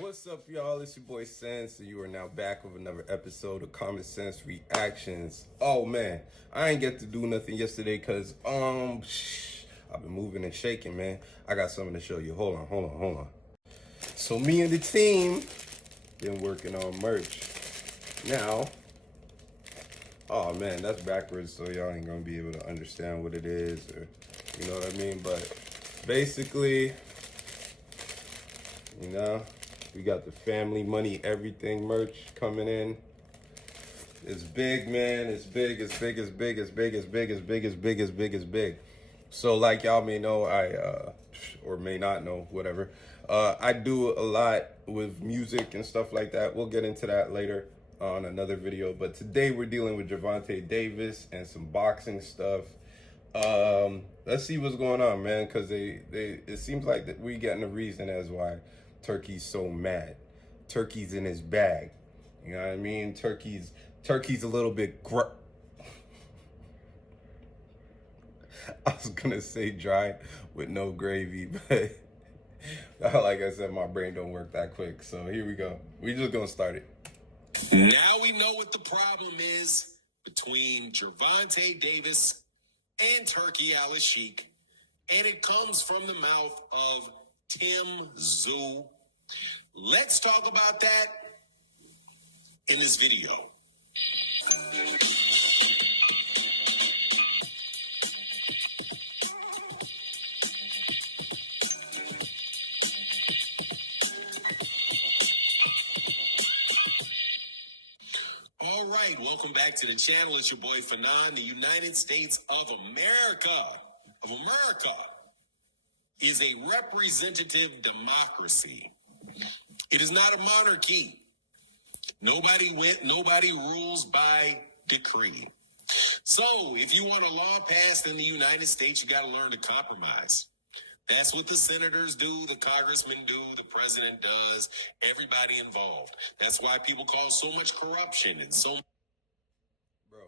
What's up, y'all? It's your boy Sense, and you are now back with another episode of Common Sense Reactions. Oh man, I ain't get to do nothing yesterday because I've been moving and shaking, man. I got something to show you. Hold on. So me and the team been working on merch. Now, oh man, that's backwards, so y'all ain't gonna be able to understand what it is, or you know what I mean. But basically, you know, we got the family money everything merch coming in. It's big, man. It's big. So like y'all may know, or may not know, whatever. I do a lot with music and stuff like that. We'll get into that later on another video. But today we're dealing with Gervonta Davis and some boxing stuff. Let's see what's going on, man, because it seems like that we getting a reason as why Turkey's so mad. Turkey's in his bag. You know what I mean? Turkey's a little bit I was gonna say dry with no gravy, but like I said, my brain don't work that quick. So here we go. We just gonna start it. Now we know what the problem is between Gervonta Davis and Turkey ALSHAIK, and it comes from the mouth of Tim Tszyu. Let's talk about that in this video. All right, welcome back to the channel. It's your boy Fanon. The United States of America is a representative democracy. It is not a monarchy. Nobody rules by decree. So if you want a law passed in the United States, you got to learn to compromise. That's what the senators do, the congressmen do, the president does, everybody involved. That's why people cause so much corruption and so. Bro,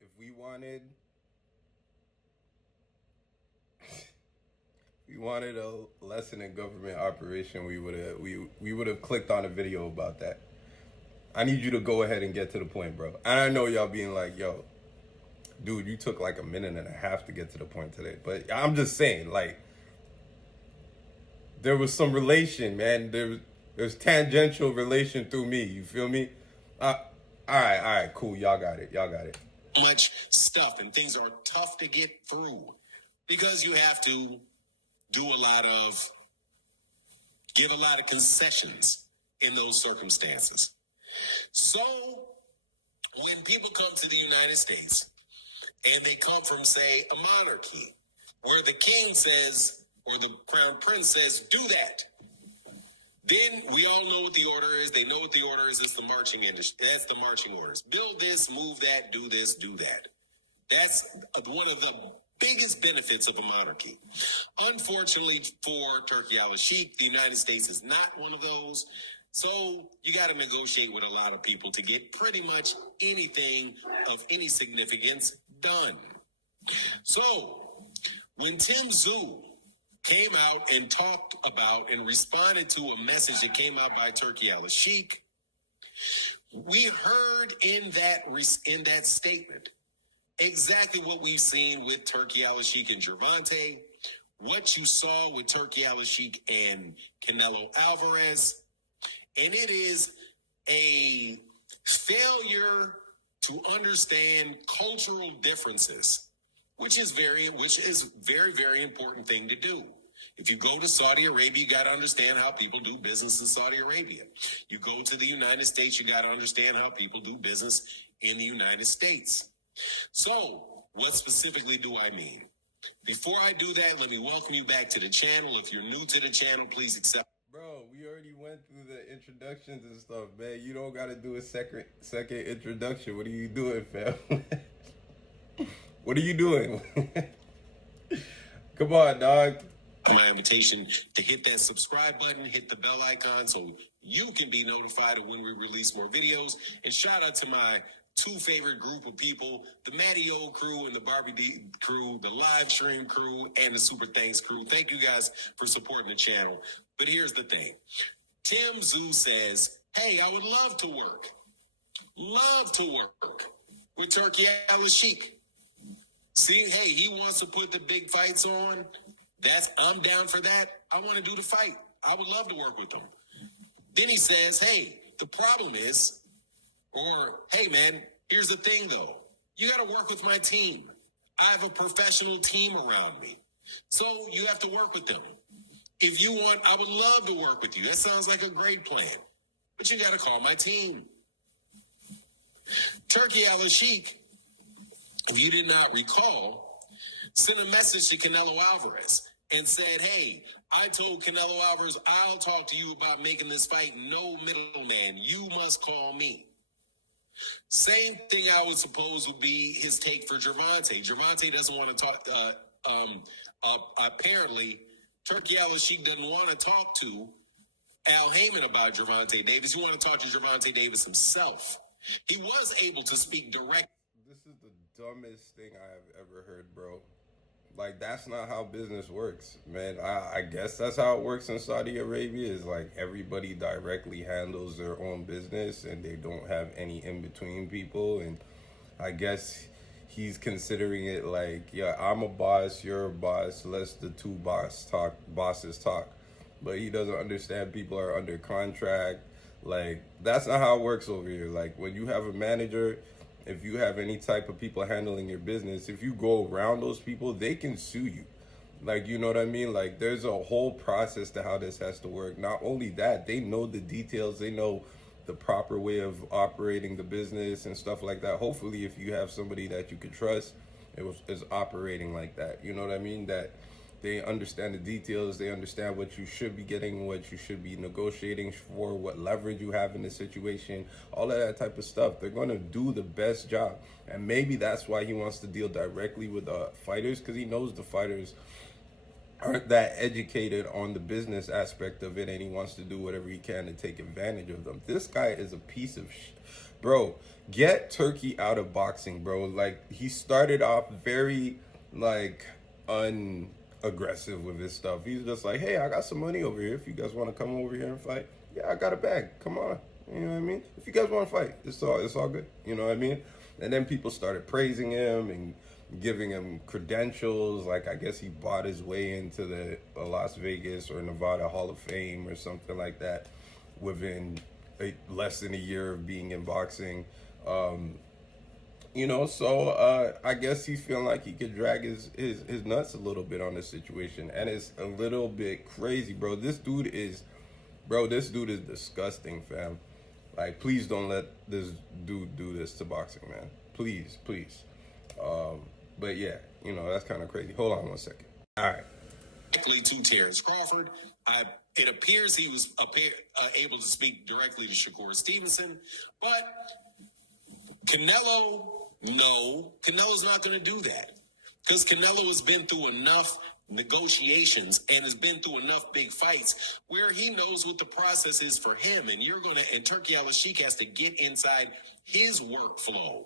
if we wanted a lesson in government operation, we would have clicked on a video about that. I need you to go ahead and get to the point, bro. I know y'all being like, yo, dude, you took like a minute and a half to get to the point today. But I'm just saying, like, there was some relation, man. There's tangential relation through me. You feel me? All right, cool. Y'all got it. Much stuff, and things are tough to get through because you have to give a lot of concessions in those circumstances. So when people come to the United States and they come from, say, a monarchy where the king says, or the crown prince says, do that, then we all know what the order is. They know what the order is. It's the marching industry. That's the marching orders. Build this, move that, do this, do that. That's one of the biggest benefits of a monarchy. Unfortunately for Turkey ALSHAIK, the United States is not one of those. So you got to negotiate with a lot of people to get pretty much anything of any significance done. So when Tim Tszyu came out and talked about and responded to a message that came out by Turkey ALSHAIK, we heard in that statement exactly what we've seen with Turkey ALSHAIK and Gervonta, what you saw with Turkey ALSHAIK and Canelo Alvarez, and it is a failure to understand cultural differences, which is very, very important thing to do. If you go to Saudi Arabia, you got to understand how people do business in Saudi Arabia. You go to the United States, you got to understand how people do business in the United States. So, what specifically do I mean? Before I do that, let me welcome you back to the channel. If you're new to the channel, please accept. Bro, we already went through the introductions and stuff, man. You don't got to do a second introduction. What are you doing, fam? What are you doing? Come on, dog. My invitation to hit that subscribe button, hit the bell icon so you can be notified of when we release more videos. And shout out to my two favorite group of people, the Matty O crew and the Barbie D crew, the live stream crew, and the Super Thanks crew. Thank you guys for supporting the channel. But here's the thing. Tim Tszyu says, hey, I would love to work with Turkey ALSHAIK. See, hey, he wants to put the big fights on. I'm down for that. I want to do the fight. I would love to work with him. Then he says, hey, the problem is, or hey, man, here's the thing, though. You got to work with my team. I have a professional team around me. So you have to work with them. If you want, I would love to work with you. That sounds like a great plan. But you got to call my team. Turkey ALSHAIK, if you did not recall, sent a message to Canelo Alvarez and said, hey, I told Canelo Alvarez, I'll talk to you about making this fight. No middleman. You must call me. Same thing I would suppose would be his take for Gervonta. Gervonta doesn't want to talk. Apparently, Turkey ALSHAIK doesn't want to talk to Al Heyman about Gervonta Davis. He want to talk to Gervonta Davis himself. He was able to speak direct. This is the dumbest thing I have ever heard, bro. Like, that's not how business works, man. I guess that's how it works in Saudi Arabia, is like everybody directly handles their own business and they don't have any in-between people. And I guess he's considering it like, yeah, I'm a boss, you're a boss, let's the two bosses talk. But he doesn't understand people are under contract. Like, that's not how it works over here. Like, when you have a manager, if you have any type of people handling your business, if you go around those people, they can sue you. Like, you know what I mean? Like, there's a whole process to how this has to work. Not only that, they know the details. They know the proper way of operating the business and stuff like that. Hopefully, if you have somebody that you can trust, is operating like that. You know what I mean? That they understand the details. They understand what you should be getting, what you should be negotiating for, what leverage you have in the situation, all of that type of stuff. They're going to do the best job. And maybe that's why he wants to deal directly with fighters, because he knows the fighters aren't that educated on the business aspect of it, and he wants to do whatever he can to take advantage of them. This guy is a piece of bro, get Turkey out of boxing, bro. Like, he started off very, like, aggressive with his stuff. He's just like, hey, I got some money over here. If you guys want to come over here and fight, yeah, I got a bag. Come on. You know what I mean? If you guys want to fight, it's all good. You know what I mean? And then people started praising him and giving him credentials. Like, I guess he bought his way into the Las Vegas or Nevada Hall of Fame or something like that within less than a year of being in boxing. You know, so I guess he's feeling like he could drag his nuts a little bit on this situation. And it's a little bit crazy, bro. This dude is disgusting, fam. Like, please don't let this dude do this to boxing, man. Please. But yeah, you know, that's kind of crazy. Hold on one second. All right. Directly to Terrence Crawford. It appears he was able to speak directly to Shakur Stevenson, but Canelo's not going to do that, because Canelo has been through enough negotiations and has been through enough big fights where he knows what the process is for him. And Turkey ALSHAIK has to get inside his workflow.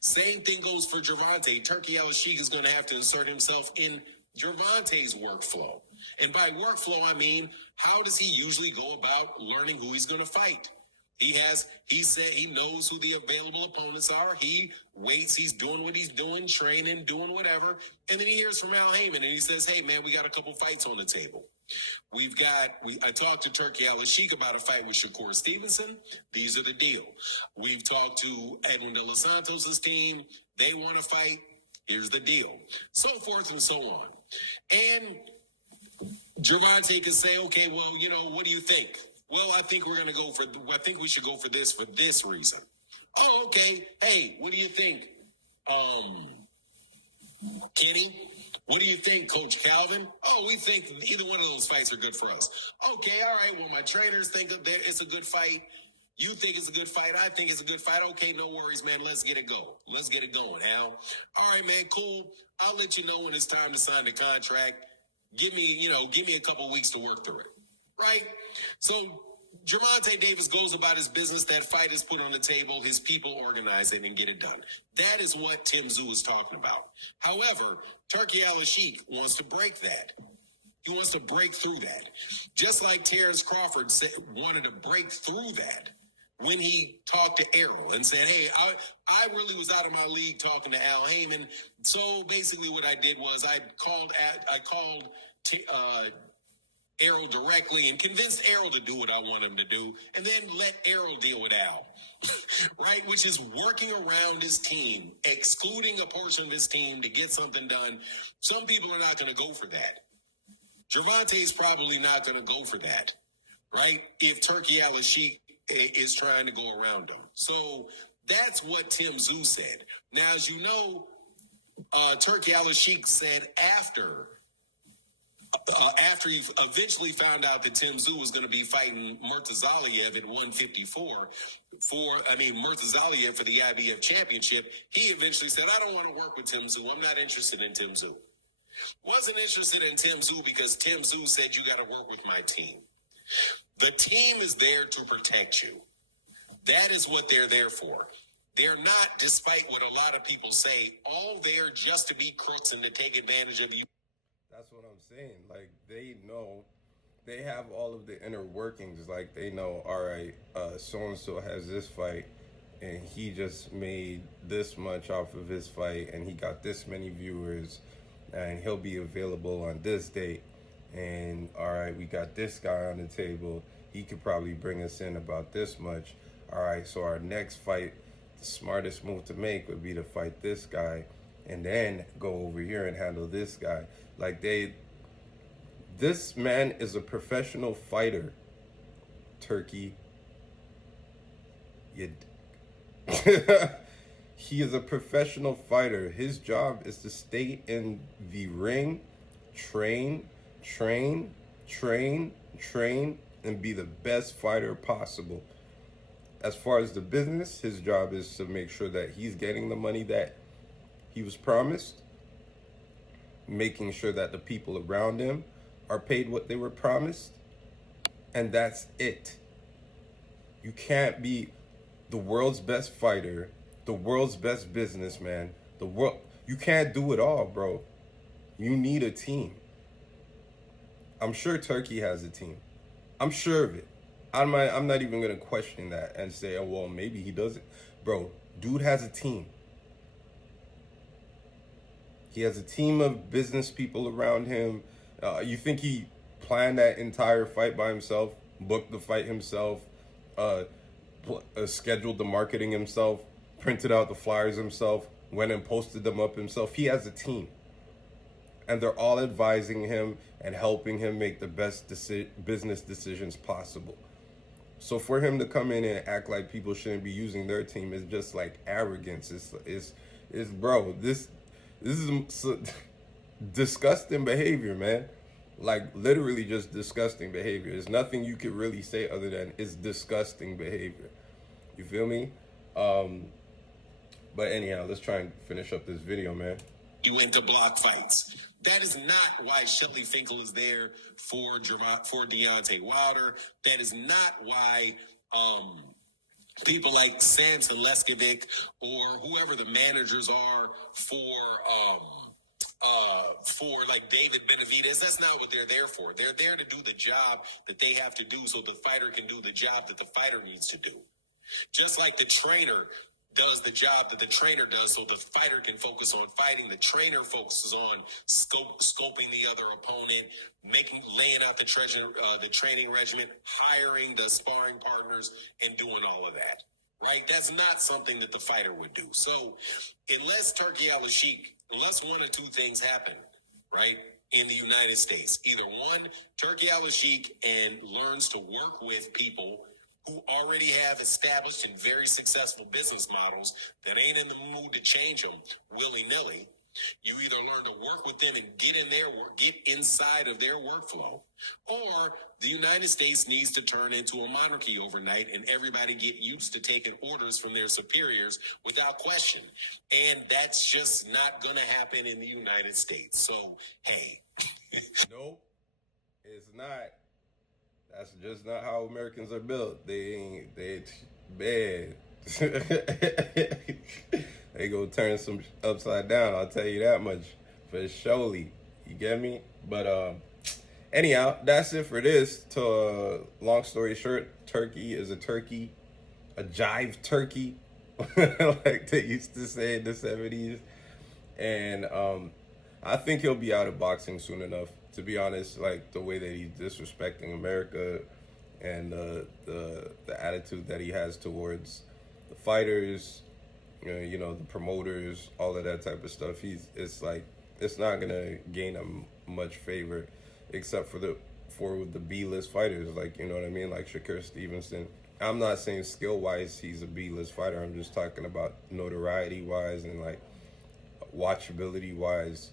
Same thing goes for Gervonta. Turkey ALSHAIK is going to have to insert himself in Gervonta's workflow. And by workflow, I mean, how does he usually go about learning who he's going to fight? He said he knows who the available opponents are. He waits, he's doing what he's doing, training, doing whatever. And then he hears from Al Heyman and he says, hey man, we got a couple fights on the table. I talked to Turkey ALSHAIK about a fight with Shakur Stevenson. These are the deal. We've talked to Edwin De Los Santos' team. They want to fight. Here's the deal. So forth and so on. And Gervonta can say, okay, well, you know, what do you think? Well, I think we should go for this reason. Oh, okay. Hey, what do you think? Kenny? What do you think, Coach Calvin? Oh, we think either one of those fights are good for us. Okay, all right. Well, my trainers think that it's a good fight. You think it's a good fight. I think it's a good fight. Okay, no worries, man. Let's get it going. Let's get it going, Al. All right, man, cool. I'll let you know when it's time to sign the contract. Give me a couple weeks to work through it. Right? So Gervonta Davis goes about his business. That fight is put on the table. His people organize it and get it done. That is what Tim Tszyu is talking about. However, Turkey ALSHAIK wants to break that. He wants to break through that. Just like Terrence Crawford wanted to break through that when he talked to Errol and said, hey, I really was out of my league talking to Al Heyman. So basically what I did was I called Errol directly and convinced Errol to do what I want him to do, and then let Errol deal with Al, right? Which is working around his team, excluding a portion of his team to get something done. Some people are not going to go for that. Gervonta's probably not going to go for that, right? If Turkey ALSHAIK is trying to go around him. So that's what Tim Tszyu said. Now, as you know, Turkey ALSHAIK said after he eventually found out that Tim Tszyu was going to be fighting Murtazaliev at 154 Murtazaliev for the IBF championship, he eventually said, I don't want to work with Tim Tszyu. I'm not interested in Tim Tszyu. Wasn't interested in Tim Tszyu because Tim Tszyu said, you got to work with my team. The team is there to protect you. That is what they're there for. They're not, despite what a lot of people say, all there just to be crooks and to take advantage of you. That's what I'm saying. Like, they know, they have all of the inner workings. Like, they know, all right, so-and-so has this fight, and he just made this much off of his fight, and he got this many viewers, and he'll be available on this date. And, all right, we got this guy on the table. He could probably bring us in about this much. All right, so our next fight, the smartest move to make would be to fight this guy, and then go over here and handle this guy. Like, this man is a professional fighter, Turkey. He is a professional fighter. His job is to stay in the ring, train, and be the best fighter possible. As far as the business, his job is to make sure that he's getting the money that he was promised, making sure that the people around him are paid what they were promised, and that's it. You can't be the world's best fighter, the world's best businessman, you can't do it all, bro. You need a team. I'm sure Turkey has a team. I'm sure of it. I'm not even going to question that and say, oh, well, maybe he doesn't. Bro, dude has a team. He has a team of business people around him. You think he planned that entire fight by himself, booked the fight himself, scheduled the marketing himself, printed out the flyers himself, went and posted them up himself? He has a team. And they're all advising him and helping him make the best business decisions possible. So for him to come in and act like people shouldn't be using their team is just like arrogance. It's bro, this is disgusting behavior, man. Like, literally just disgusting behavior. There's nothing you could really say other than it's disgusting behavior. You feel me? But anyhow, let's try and finish up this video, man. You went to block fights. That is not why Shelly Finkel is there for Deontay Wilder. That is not why people like Samson Leskovic or whoever the managers are for like David Benavidez. That's not what they're there for. They're there to do the job that they have to do so the fighter can do the job that the fighter needs to do. Just like the trainer does the job that the trainer does so the fighter can focus on fighting. The trainer focuses on scoping the other opponent, laying out the training regimen, hiring the sparring partners, and doing all of that, right? That's not something that the fighter would do. So unless one or two things happen, right, in the United States, either one, Turkey ALSHAIK and learns to work with people who already have established and very successful business models that ain't in the mood to change them willy-nilly. You either learn to work with them and get inside of their workflow, or the United States needs to turn into a monarchy overnight and everybody get used to taking orders from their superiors without question. And that's just not going to happen in the United States. So, hey. Nope, it's not. That's just not how Americans are built. They bad. They go turn some upside down, I'll tell you that much. For surely. You get me? But Anyhow, that's it for this. To long story short, Turkey is a turkey, a jive turkey, like they used to say in the 70s. And I think he'll be out of boxing soon enough. To be honest, like the way that he's disrespecting America and the attitude that he has towards the fighters, the promoters, all of that type of stuff. It's like it's not gonna gain him much favor, except for the B-list fighters, like you know what I mean, like Shakur Stevenson. I'm not saying skill wise he's a B-list fighter. I'm just talking about notoriety wise and like watchability wise.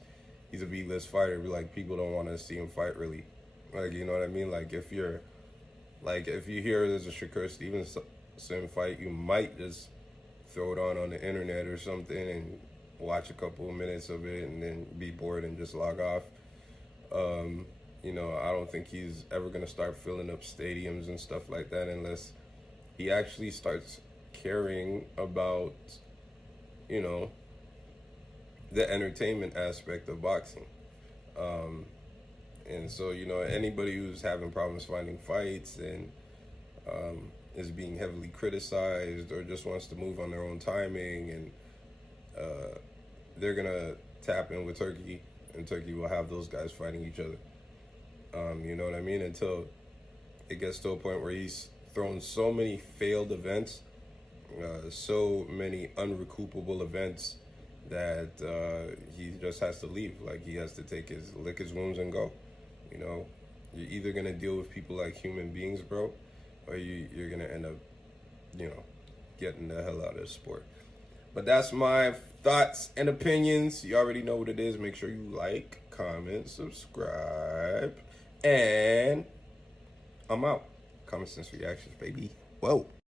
He's a B-list fighter, but like people don't want to see him fight really. Like you know what I mean? Like if you hear there's a Shakur Stevenson fight, you might just throw it on the internet or something and watch a couple of minutes of it and then be bored and just log off. I don't think he's ever gonna start filling up stadiums and stuff like that unless he actually starts caring about, the entertainment aspect of boxing. And so, anybody who's having problems finding fights and is being heavily criticized or just wants to move on their own timing, and they're gonna tap in with Turkey, and Turkey will have those guys fighting each other. You know what I mean? Until it gets to a point where he's thrown so many failed events, so many unrecoupable events that he just has to leave. Like he has to lick his wounds and go. You're either gonna deal with people like human beings, bro, or you're gonna end up, getting the hell out of the sport. But that's my thoughts and opinions. You already know what it is. Make sure you like, comment, subscribe, and I'm out. Common sense reactions, baby. Whoa.